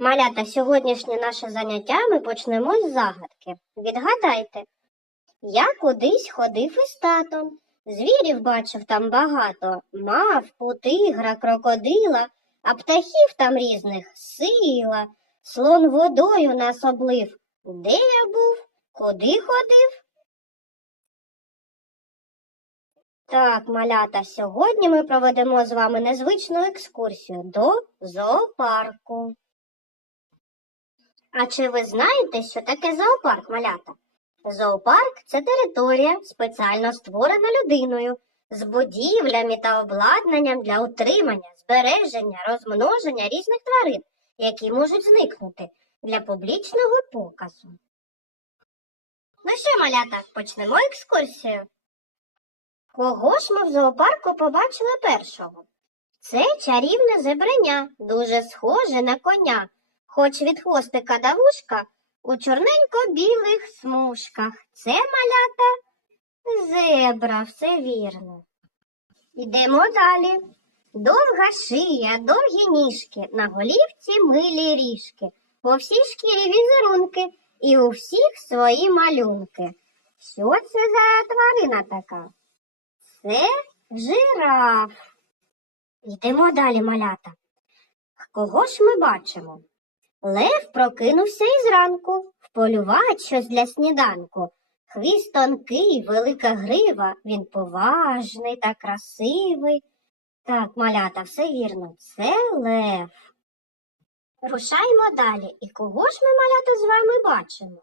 Малята, сьогоднішнє наше заняття ми почнемо з загадки. Відгадайте, я кудись ходив із татом. Звірів бачив там багато, мавпу, тигра, крокодила, а птахів там різних сила. Слон водою нас облив. Де я був? Куди ходив? Так, малята, сьогодні ми проведемо з вами незвичну екскурсію до зоопарку. А чи ви знаєте, що таке зоопарк, малята? Зоопарк це територія, спеціально створена людиною, з будівлями та обладнанням для утримання, збереження, розмноження різних тварин, які можуть зникнути для публічного показу. Ну що, малята, почнемо екскурсію. Кого ж ми в зоопарку побачили першого? Це чарівне зебреня, дуже схоже на коня, хоч від хвостика до вушка у чорненько-білих смужках. Це малята зебра, все вірно. Йдемо далі. Довга шия, довгі ніжки, на голівці милі ріжки, по всій шкірі візерунки і у всіх свої малюнки. Що це за тварина така? Це жираф. Йдемо далі, малята. Кого ж ми бачимо? Лев прокинувся із ранку, вполювать щось для сніданку. Хвіст тонкий, велика грива, він поважний та красивий. Так, малята, все вірно, це лев. Рушаємо далі. І кого ж ми, малята, з вами бачимо?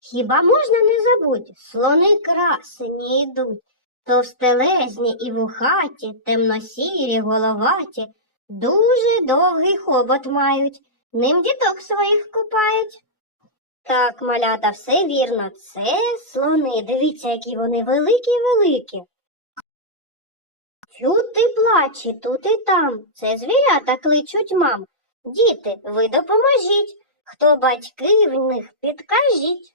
Хіба можна не забудь, слони красені йдуть, товстелезні і вухаті, темносірі, головаті, дуже довгий хобот мають, ним діток своїх купають. Так, малята, все вірно, це слони. Дивіться, які вони великі-великі. Чути плачі тут і там, це звірята кличуть мам. Діти, ви допоможіть, хто батьки в них підкажіть.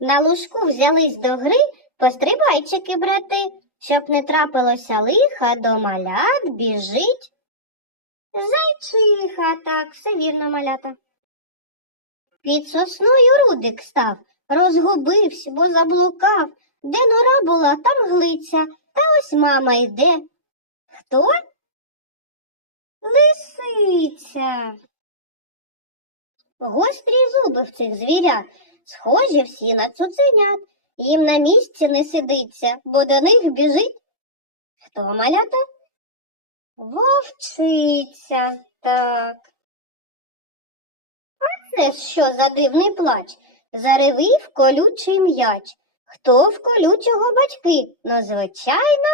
На лужку взялись до гри пострибайчики брати, щоб не трапилося лиха до малят біжить. Зайчиха, так, все вірно, малята. Під сосною рудик став, розгубився, бо заблукав. Де нора була, там глиця, та ось мама йде. Хто? Лисиця. Гострі зуби в цих звірят, схожі всі на цуценят. Їм на місці не сидиться, бо до них біжить. Хто малята? Вовчиця, так. А це що за дивний плач? Заревів колючий м'яч. Хто в колючого батьки? Ну, звичайно,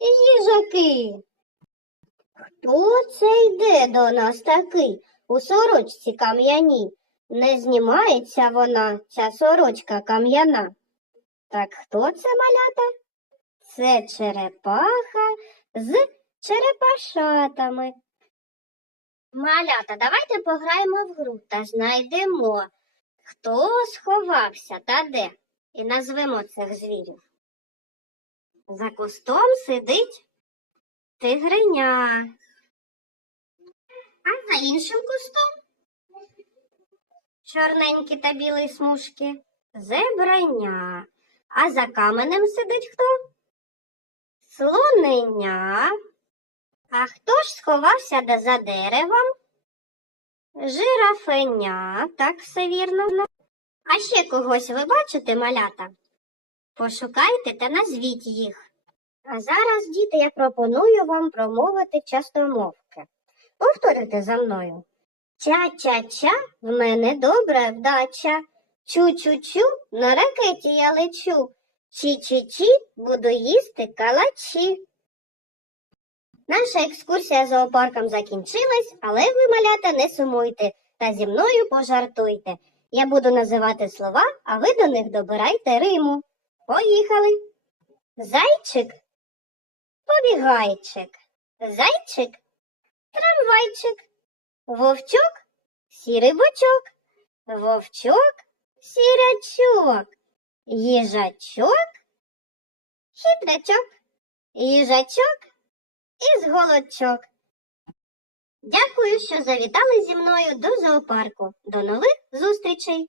їжаки. Хто це йде до нас такий у сорочці кам'яній? Не знімається вона, ця сорочка кам'яна. Так хто це малята? Це черепаха з черепашатами. Малята, давайте пограємо в гру та знайдемо, хто сховався та де, і назвемо цих звірів. За кустом сидить тигриня, а за іншим кустом чорненькі та білі смужки зебраня, а за каменем сидить хто? Слоненя. А хто ж сховався де- за деревом? Жирафеня, так все вірно. А ще когось ви бачите, малята? Пошукайте та назвіть їх. А зараз, діти, я пропоную вам промовити частомовки. Повторюйте за мною. Ча-ча-ча, в мене добра вдача. Чу-чу-чу, на ракеті я лечу. Чі-чі-чі, буду їсти калачі. Наша екскурсія зоопарком закінчилась, але ви, малята, не сумуйте та зі мною пожартуйте. Я буду називати слова, а ви до них добирайте Риму. Поїхали. Зайчик, побігайчик, зайчик, трамвайчик, вовчок, сірий бочок, вовчок, сірячок, їжачок, хитрячок. їжачок і зголочок. Дякую, що завітали зі мною до зоопарку. До нових зустрічей!